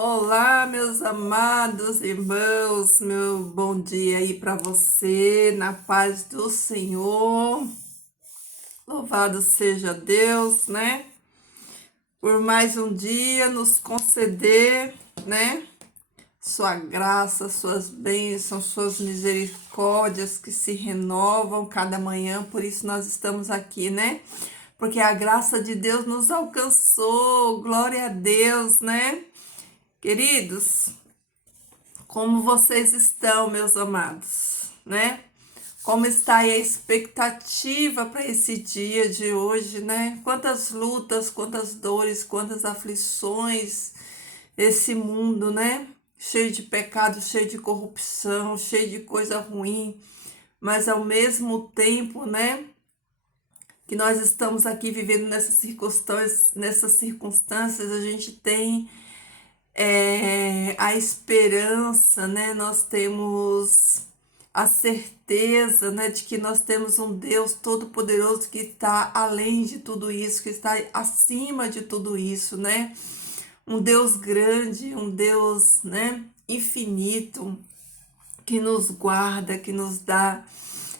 Olá, meus amados irmãos, meu bom dia aí para você, na paz do Senhor. Louvado seja Deus, né? Por mais um dia nos conceder, né? Sua graça, suas bênçãos, suas misericórdias que se renovam cada manhã, por isso nós estamos aqui, né? Porque a graça de Deus nos alcançou, glória a Deus, né? Queridos, como vocês estão, meus amados, né? Como está aí a expectativa para esse dia de hoje, né? Quantas lutas, quantas dores, quantas aflições esse mundo, né? Cheio de pecado, cheio de corrupção, cheio de coisa ruim, mas ao mesmo tempo, né? Que nós estamos aqui vivendo nessas circunstâncias, a gente tem a esperança, né? Nós temos a certeza, né, de que nós temos um Deus todo-poderoso que está além de tudo isso, que está acima de tudo isso, né? Um Deus grande, um Deus, né, infinito, que nos guarda, que nos dá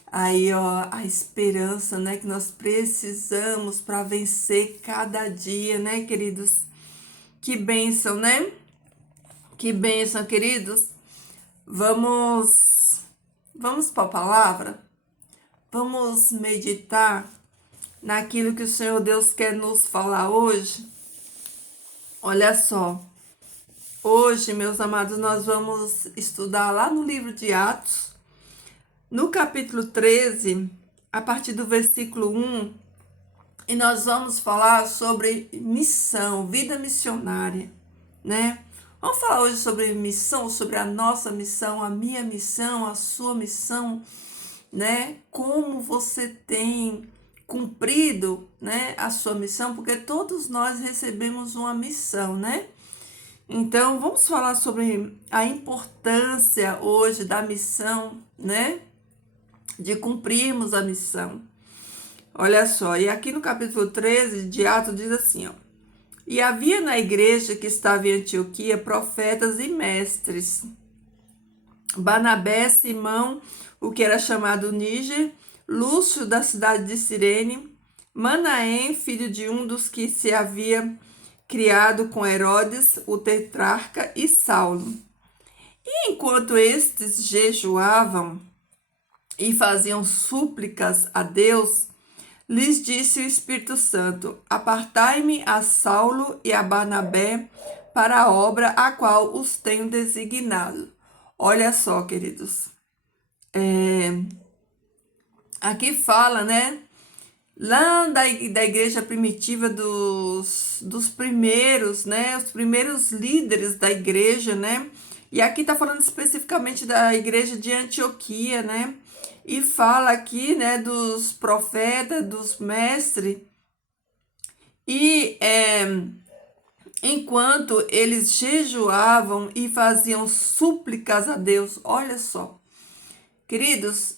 aí, ó, a esperança, né, que nós precisamos para vencer cada dia, né, queridos? Que bênção, né? Que bênção, queridos. Vamos para a palavra? Vamos meditar naquilo que o Senhor Deus quer nos falar hoje? Olha só, hoje, meus amados, nós vamos estudar lá no livro de Atos, no capítulo 13, a partir do versículo 1, e nós vamos falar sobre missão, vida missionária, né? Vamos falar hoje sobre missão, sobre a nossa missão, a minha missão, a sua missão, né? Como você tem cumprido, né, a sua missão, porque todos nós recebemos uma missão, né? Então, vamos falar sobre a importância hoje da missão, né? De cumprirmos a missão. Olha só, e aqui no capítulo 13 de Atos diz assim, ó: E havia na igreja que estava em Antioquia profetas e mestres, Barnabé, Simão, o que era chamado Níger, Lúcio da cidade de Cirene, Manaém, filho de um dos que se havia criado com Herodes, o tetrarca, e Saulo. E enquanto estes jejuavam e faziam súplicas a Deus, lhes disse o Espírito Santo: Apartai-me a Saulo e a Barnabé para a obra a qual os tenho designado. Olha só, queridos, aqui fala, né, lá da igreja primitiva dos primeiros, né, os primeiros líderes da igreja, né, e aqui tá falando especificamente da igreja de Antioquia, né, e fala aqui, né, dos profetas, dos mestres, e enquanto eles jejuavam e faziam súplicas a Deus, olha só, queridos,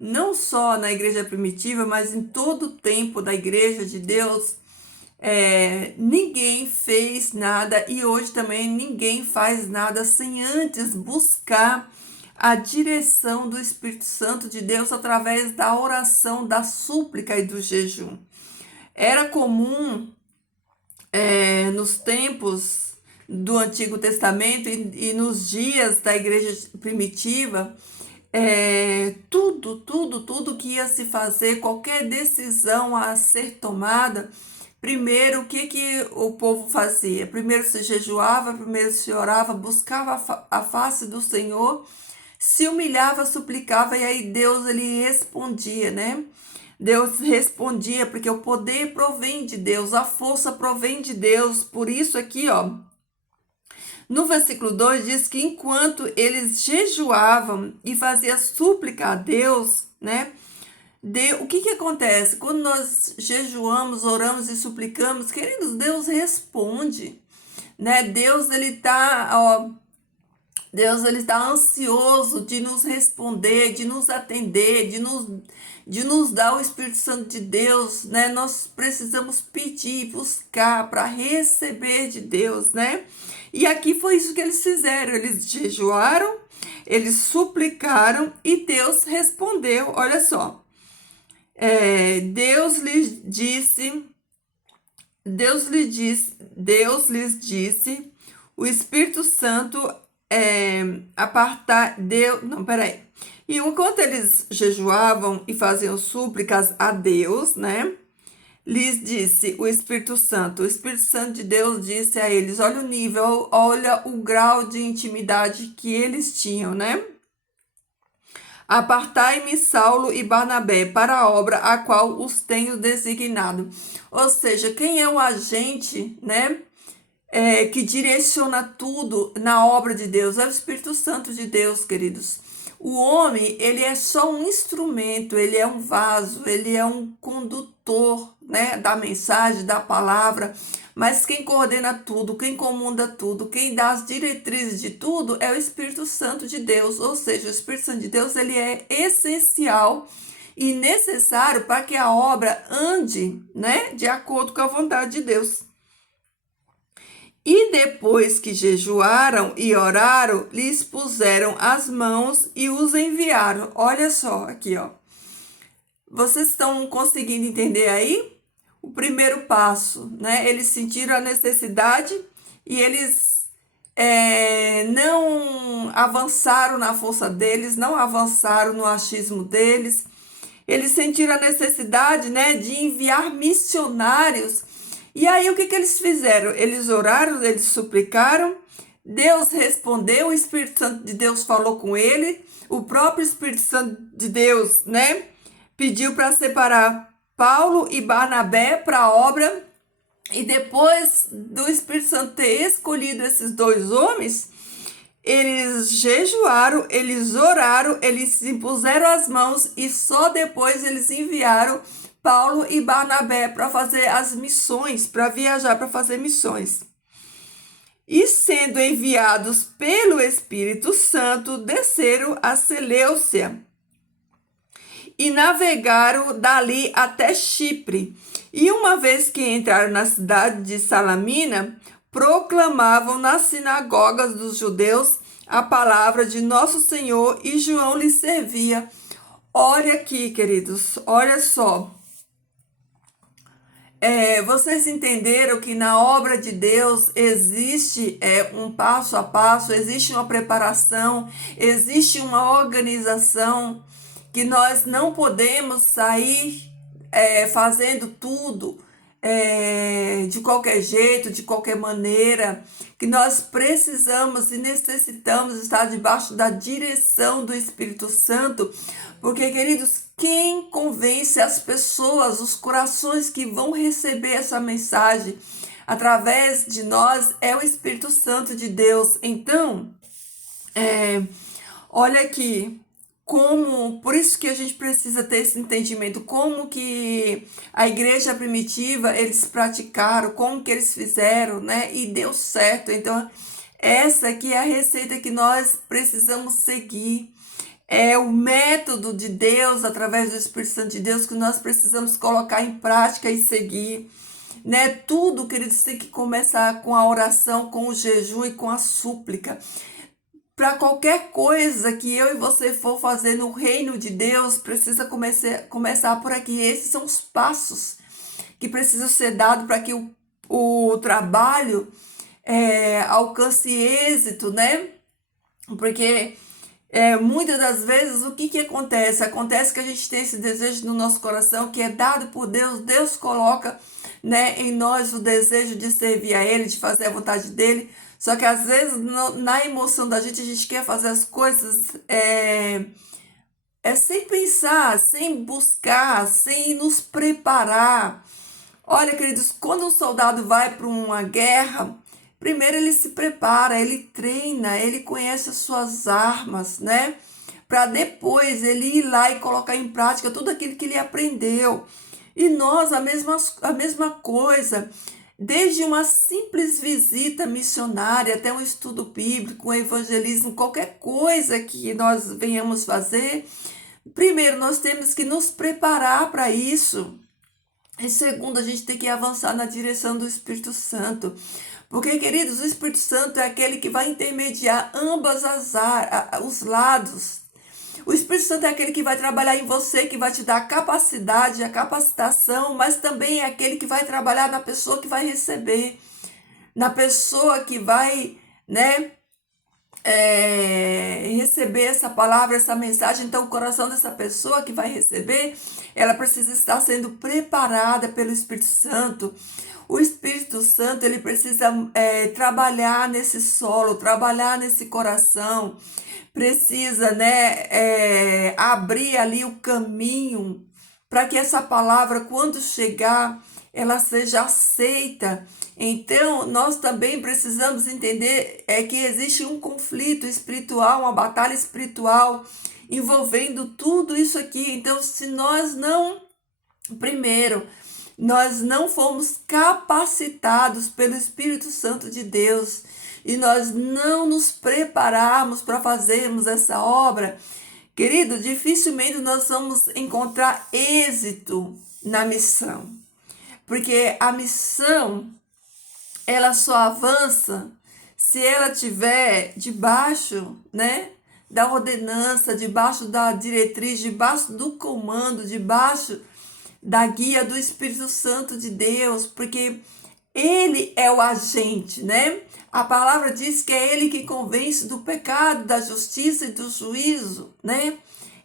não só na igreja primitiva, mas em todo o tempo da igreja de Deus, ninguém fez nada e hoje também ninguém faz nada sem antes buscar a direção do Espírito Santo de Deus através da oração, da súplica e do jejum. Era comum nos tempos do Antigo Testamento e nos dias da igreja primitiva, tudo que ia se fazer, qualquer decisão a ser tomada, primeiro, o que o povo fazia? Primeiro se jejuava, primeiro se orava, buscava a face do Senhor, se humilhava, suplicava, e aí Deus ele respondia, né? Deus respondia, porque o poder provém de Deus, a força provém de Deus. Por isso aqui, ó, no versículo 2 diz que enquanto eles jejuavam e faziam súplica a Deus, né? O que acontece? Quando nós jejuamos, oramos e suplicamos, queridos, Deus responde, né? Deus ele está ansioso de nos responder, de nos atender, de nos dar o Espírito Santo de Deus, né? Nós precisamos pedir, buscar para receber de Deus, né? E aqui foi isso que eles fizeram. Eles jejuaram, eles suplicaram e Deus respondeu. Olha só, Deus lhes disse, Deus lhes disse, o Espírito Santo apartar, Deus, não, peraí. E enquanto eles jejuavam e faziam súplicas a Deus, né? Lhes disse o Espírito Santo de Deus disse a eles, olha o nível, olha o grau de intimidade que eles tinham, né? Apartai-me Saulo e Barnabé para a obra a qual os tenho designado. Ou seja, quem é o agente, né? Que direciona tudo na obra de Deus? É o Espírito Santo de Deus, queridos. O homem, ele é só um instrumento, ele é um vaso, ele é um condutor, né, da mensagem, da palavra, mas quem coordena tudo, quem comanda tudo, quem dá as diretrizes de tudo é o Espírito Santo de Deus, ou seja, o Espírito Santo de Deus, ele é essencial e necessário para que a obra ande, né, de acordo com a vontade de Deus. E depois que jejuaram e oraram, lhes puseram as mãos e os enviaram. Olha só aqui, ó. Vocês estão conseguindo entender aí? O primeiro passo, né? Eles sentiram a necessidade e eles não avançaram na força deles, não avançaram no achismo deles. Eles sentiram a necessidade, né, de enviar missionários. E aí, o que eles fizeram? Eles oraram, eles suplicaram, Deus respondeu, o Espírito Santo de Deus falou com ele, o próprio Espírito Santo de Deus, né, pediu para separar Paulo e Barnabé para a obra, e depois do Espírito Santo ter escolhido esses dois homens, eles jejuaram, eles oraram, eles se impuseram as mãos e só depois eles enviaram Paulo e Barnabé para fazer as missões, para viajar para fazer missões. E sendo enviados pelo Espírito Santo, desceram a Seleucia e navegaram dali até Chipre. E uma vez que entraram na cidade de Salamina, proclamavam nas sinagogas dos judeus a palavra de nosso Senhor e João lhes servia. Olha aqui, queridos, olha só. Vocês entenderam que na obra de Deus existe um passo a passo, existe uma preparação, existe uma organização, que nós não podemos sair fazendo tudo de qualquer jeito, de qualquer maneira, que nós precisamos e necessitamos estar debaixo da direção do Espírito Santo, porque, queridos, quem convence as pessoas, os corações que vão receber essa mensagem através de nós é o Espírito Santo de Deus. Então, olha aqui, por isso que a gente precisa ter esse entendimento, como que a igreja primitiva, eles praticaram, como que eles fizeram, né? E deu certo. Então, essa aqui é a receita que nós precisamos seguir. É o método de Deus, através do Espírito Santo de Deus, que nós precisamos colocar em prática e seguir. Né? Tudo, queridos, tem que começar com a oração, com o jejum e com a súplica. Para qualquer coisa que eu e você for fazer no reino de Deus, precisa começar por aqui. Esses são os passos que precisam ser dados para que o trabalho alcance êxito, né? Porque muitas das vezes o que acontece? Acontece que a gente tem esse desejo no nosso coração que é dado por Deus. Deus coloca, né, em nós o desejo de servir a Ele, de fazer a vontade dEle. Só que às vezes na emoção da gente, a gente quer fazer as coisas sem pensar, sem buscar, sem nos preparar. Olha, queridos, quando um soldado vai para uma guerra, primeiro ele se prepara, ele treina, ele conhece as suas armas, né? Para depois ele ir lá e colocar em prática tudo aquilo que ele aprendeu. E nós, a mesma coisa. Desde uma simples visita missionária até um estudo bíblico, um evangelismo, qualquer coisa que nós venhamos fazer, primeiro nós temos que nos preparar para isso. E segundo, a gente tem que avançar na direção do Espírito Santo. Porque, queridos, o Espírito Santo é aquele que vai intermediar ambas os lados. O Espírito Santo é aquele que vai trabalhar em você, que vai te dar a capacidade, a capacitação, mas também é aquele que vai trabalhar na pessoa que vai receber, na pessoa que vai, né, receber essa palavra, essa mensagem. Então, o coração dessa pessoa que vai receber, ela precisa estar sendo preparada pelo Espírito Santo. O Espírito Santo, ele precisa trabalhar nesse solo, trabalhar nesse coração, precisa, né, abrir ali o caminho para que essa palavra, quando chegar, ela seja aceita. Então, nós também precisamos entender que existe um conflito espiritual, uma batalha espiritual envolvendo tudo isso aqui. Então, se nós não, primeiro, nós não fomos capacitados pelo Espírito Santo de Deus e nós não nos prepararmos para fazermos essa obra, querido, dificilmente nós vamos encontrar êxito na missão. Porque a missão, ela só avança se ela tiver debaixo, né, da ordenança, debaixo da diretriz, debaixo do comando, debaixo da guia do Espírito Santo de Deus, porque ele é o agente, né? A palavra diz que é ele que convence do pecado, da justiça e do juízo, né?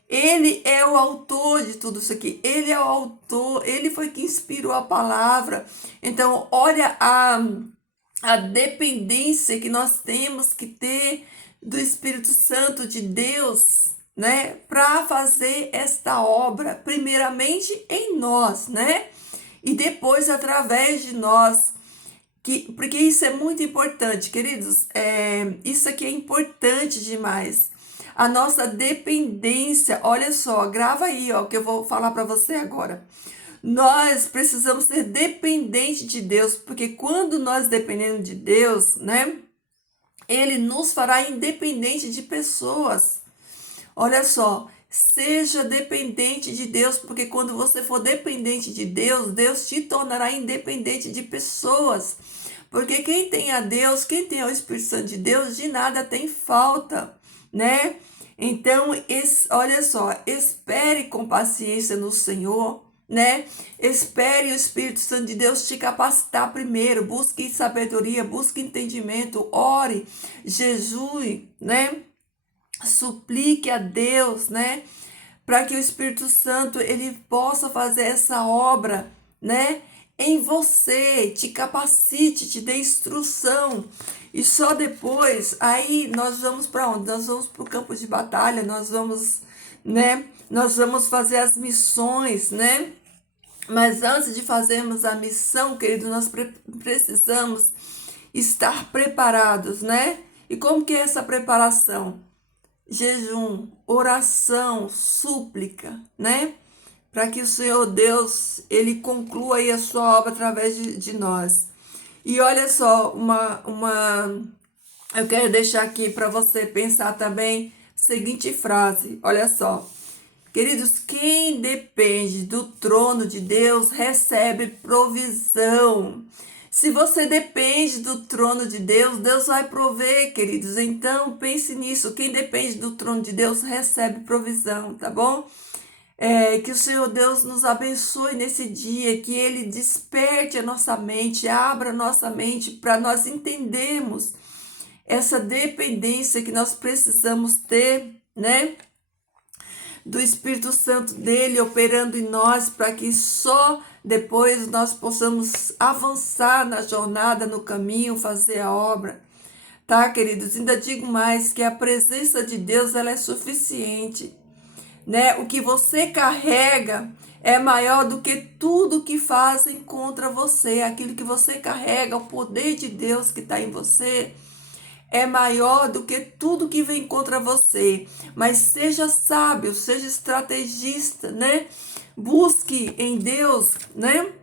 Ele é o autor de tudo isso aqui. Ele é o autor, ele foi que inspirou a palavra. Então, olha a dependência que nós temos que ter do Espírito Santo de Deus, né, para fazer esta obra, primeiramente em nós, né, e depois através de nós, porque isso é muito importante, queridos, isso aqui é importante demais, a nossa dependência. Olha só, grava aí, ó, que eu vou falar para você agora. Nós precisamos ser dependentes de Deus, porque quando nós dependemos de Deus, né, ele nos fará independente de pessoas. Olha só, seja dependente de Deus, porque quando você for dependente de Deus, Deus te tornará independente de pessoas. Porque quem tem a Deus, quem tem o Espírito Santo de Deus, de nada tem falta, né? Então, olha só, espere com paciência no Senhor, né? Espere o Espírito Santo de Deus te capacitar primeiro. Busque sabedoria, busque entendimento, ore, jejue, né? Suplique a Deus, né, para que o Espírito Santo ele possa fazer essa obra, né, em você, te capacite, te dê instrução. E só depois, aí nós vamos para onde? Nós vamos para o campo de batalha, nós vamos, né, nós vamos fazer as missões, né? Mas antes de fazermos a missão, querido, nós precisamos estar preparados, né? E como que é essa preparação? Jejum, oração, súplica, né? Para que o Senhor Deus, ele conclua aí a sua obra através de nós. E olha só, eu quero deixar aqui para você pensar também a seguinte frase, olha só. Queridos, quem depende do trono de Deus recebe provisão. Se você depende do trono de Deus, Deus vai prover, queridos. Então, pense nisso. Quem depende do trono de Deus recebe provisão, tá bom? Que o Senhor Deus nos abençoe nesse dia, que Ele desperte a nossa mente, abra a nossa mente para nós entendermos essa dependência que nós precisamos ter, né? Do Espírito Santo dele operando em nós, para que só depois nós possamos avançar na jornada, no caminho, fazer a obra. Tá, queridos? Ainda digo mais, que a presença de Deus, ela é suficiente, né? O que você carrega é maior do que tudo que fazem contra você. Aquilo que você carrega, o poder de Deus que está em você, é maior do que tudo que vem contra você. Mas seja sábio, seja estrategista, né? Busque em Deus, né?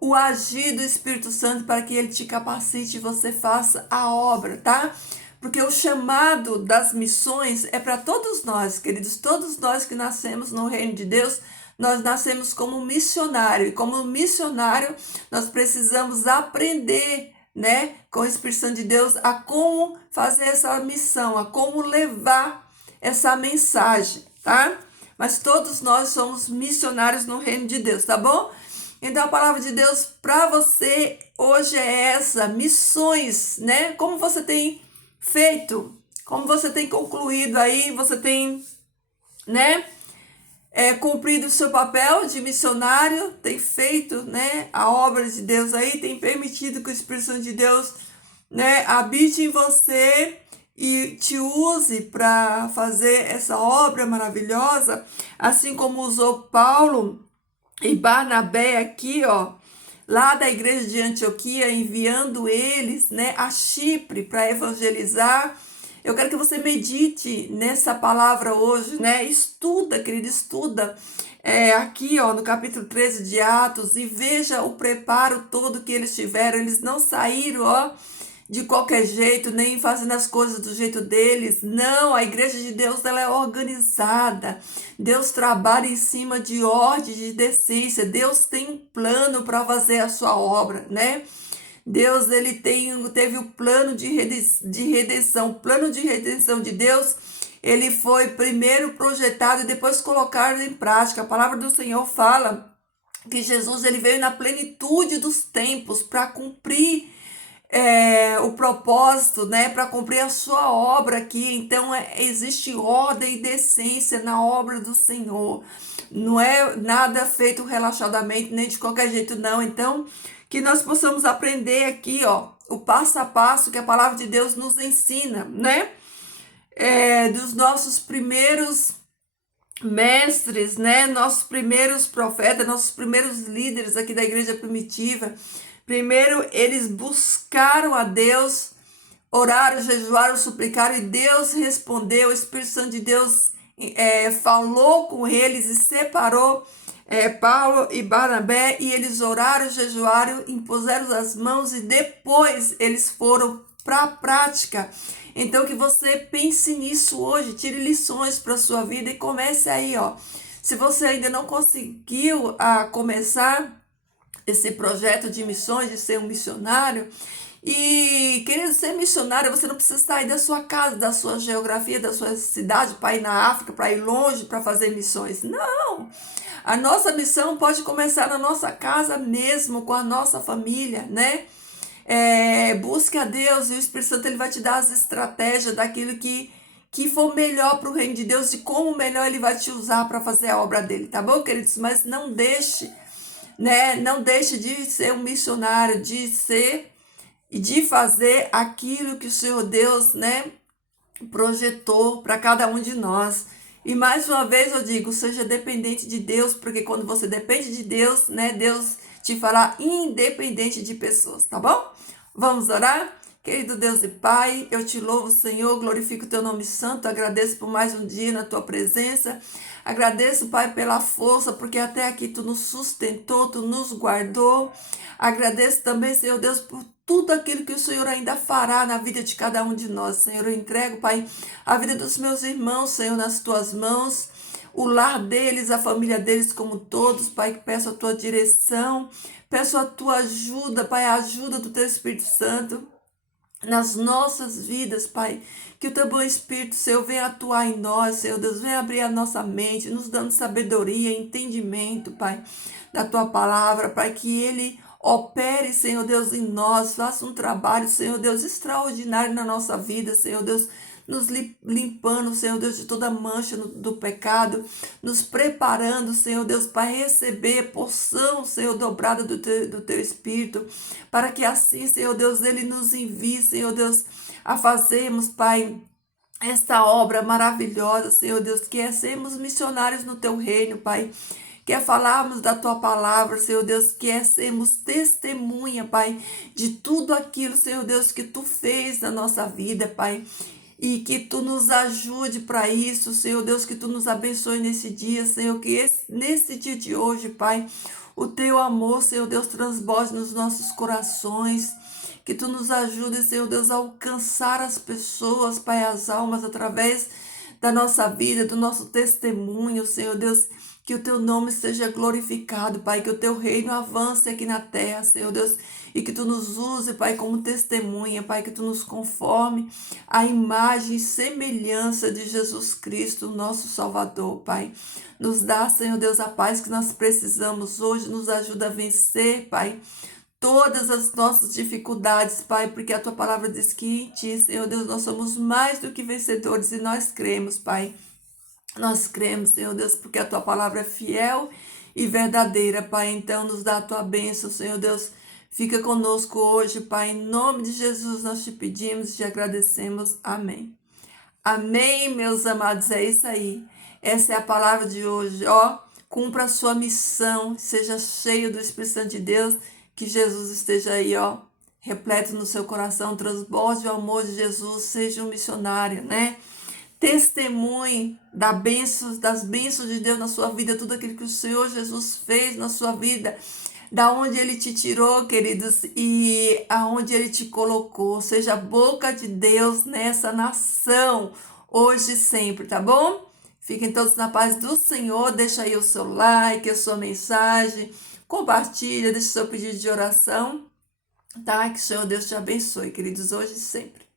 O agir do Espírito Santo para que ele te capacite e você faça a obra, tá? Porque o chamado das missões é para todos nós, queridos. Todos nós que nascemos no reino de Deus, nós nascemos como missionário. E como missionário, nós precisamos aprender, né, com o Espírito Santo de Deus, a como fazer essa missão, a como levar essa mensagem, tá? Mas todos nós somos missionários no reino de Deus, tá bom? Então a palavra de Deus para você hoje é essa: missões, né? Como você tem feito, como você tem concluído aí, você tem, né, cumprido o seu papel de missionário, tem feito, né, a obra de Deus aí, tem permitido que o Espírito Santo de Deus, né, habite em você e te use para fazer essa obra maravilhosa, assim como usou Paulo e Barnabé aqui, ó, lá da igreja de Antioquia, enviando eles, né, a Chipre para evangelizar. Eu quero que você medite nessa palavra hoje, né? Estuda, querido, estuda. Aqui, ó, no capítulo 13 de Atos, e veja o preparo todo que eles tiveram. Eles não saíram, ó, de qualquer jeito, nem fazendo as coisas do jeito deles. Não, a igreja de Deus, ela é organizada. Deus trabalha em cima de ordem, de decência. Deus tem um plano para fazer a sua obra, né? Deus, ele teve o plano de redenção. O plano de redenção de Deus, ele foi primeiro projetado e depois colocado em prática. A palavra do Senhor fala que Jesus, ele veio na plenitude dos tempos para cumprir o propósito, né, para cumprir a sua obra aqui. Então existe ordem e decência na obra do Senhor. Não é nada feito relaxadamente, nem de qualquer jeito, não. Então, que nós possamos aprender aqui, ó, o passo a passo que a palavra de Deus nos ensina, né? Dos nossos primeiros mestres, né? Nossos primeiros profetas, nossos primeiros líderes aqui da igreja primitiva. Primeiro, eles buscaram a Deus, oraram, jejuaram, suplicaram, e Deus respondeu. O Espírito Santo de Deus falou com eles e separou Paulo e Barnabé, e eles oraram, jejuaram, impuseram as mãos, e depois eles foram para a prática. Então que você pense nisso hoje, tire lições para a sua vida e comece aí, ó. Se você ainda não conseguiu começar esse projeto de missões, de ser um missionário, e querendo ser missionário, você não precisa sair da sua casa, da sua geografia, da sua cidade, para ir na África, para ir longe, para fazer missões. Não! A nossa missão pode começar na nossa casa mesmo, com a nossa família, né? Busque a Deus, e o Espírito Santo, ele vai te dar as estratégias daquilo que for melhor para o reino de Deus, de como melhor ele vai te usar para fazer a obra dele, tá bom, queridos? Mas não deixe, né? Não deixe de ser um missionário, de ser e de fazer aquilo que o Senhor Deus, né, projetou para cada um de nós. E mais uma vez eu digo, seja dependente de Deus, porque quando você depende de Deus, né, Deus te fará independente de pessoas, tá bom? Vamos orar? Querido Deus e Pai, eu te louvo, Senhor, glorifico o teu nome santo, agradeço por mais um dia na tua presença, agradeço, Pai, pela força, porque até aqui tu nos sustentou, tu nos guardou, agradeço também, Senhor Deus, por tudo aquilo que o Senhor ainda fará na vida de cada um de nós. Senhor, eu entrego, Pai, a vida dos meus irmãos, Senhor, nas tuas mãos, o lar deles, a família deles como todos, Pai, que peço a tua direção, peço a tua ajuda, Pai, a ajuda do teu Espírito Santo nas nossas vidas, Pai, que o teu bom Espírito, Senhor, venha atuar em nós, Senhor Deus, venha abrir a nossa mente, nos dando sabedoria, entendimento, Pai, da tua palavra, Pai, que ele opere, Senhor Deus, em nós, faça um trabalho, Senhor Deus, extraordinário na nossa vida, Senhor Deus, nos limpando, Senhor Deus, de toda mancha do pecado, nos preparando, Senhor Deus, para receber porção, Senhor, dobrada do teu Espírito, para que assim, Senhor Deus, Ele nos envie, Senhor Deus, a fazermos, Pai, esta obra maravilhosa, Senhor Deus, que é sermos missionários no Teu reino, Pai, que é falarmos da Tua palavra, Senhor Deus, que é sermos testemunha, Pai, de tudo aquilo, Senhor Deus, que Tu fez na nossa vida, Pai, e que Tu nos ajude para isso, Senhor Deus, que Tu nos abençoe nesse dia, Senhor, que nesse dia de hoje, Pai, o Teu amor, Senhor Deus, transborde nos nossos corações, que Tu nos ajude, Senhor Deus, a alcançar as pessoas, Pai, as almas, através da nossa vida, do nosso testemunho, Senhor Deus, Que o teu nome seja glorificado, Pai, que o teu reino avance aqui na terra, Senhor Deus, e que tu nos use, Pai, como testemunha, Pai, que tu nos conforme à imagem e semelhança de Jesus Cristo, nosso Salvador, Pai. Nos dá, Senhor Deus, a paz que nós precisamos hoje, nos ajuda a vencer, Pai, todas as nossas dificuldades, Pai, porque a tua palavra diz que em ti, Senhor Deus, nós somos mais do que vencedores e nós cremos, Pai. Nós cremos, Senhor Deus, porque a tua palavra é fiel e verdadeira, Pai. Então, nos dá a tua bênção, Senhor Deus. Fica conosco hoje, Pai. Em nome de Jesus, nós te pedimos e te agradecemos. Amém. Amém, meus amados. É isso aí. Essa é a palavra de hoje, ó. Cumpra a sua missão, seja cheio do Espírito Santo de Deus, que Jesus esteja aí, ó, repleto no seu coração, transborde o amor de Jesus, seja um missionário, né? Testemunhe das bênçãos de Deus na sua vida, tudo aquilo que o Senhor Jesus fez na sua vida, da onde Ele te tirou, queridos, e aonde Ele te colocou. Seja a boca de Deus nessa nação, hoje e sempre, tá bom? Fiquem todos na paz do Senhor. Deixa aí o seu like, a sua mensagem, compartilha, deixa o seu pedido de oração, tá? Que o Senhor Deus te abençoe, queridos, hoje e sempre.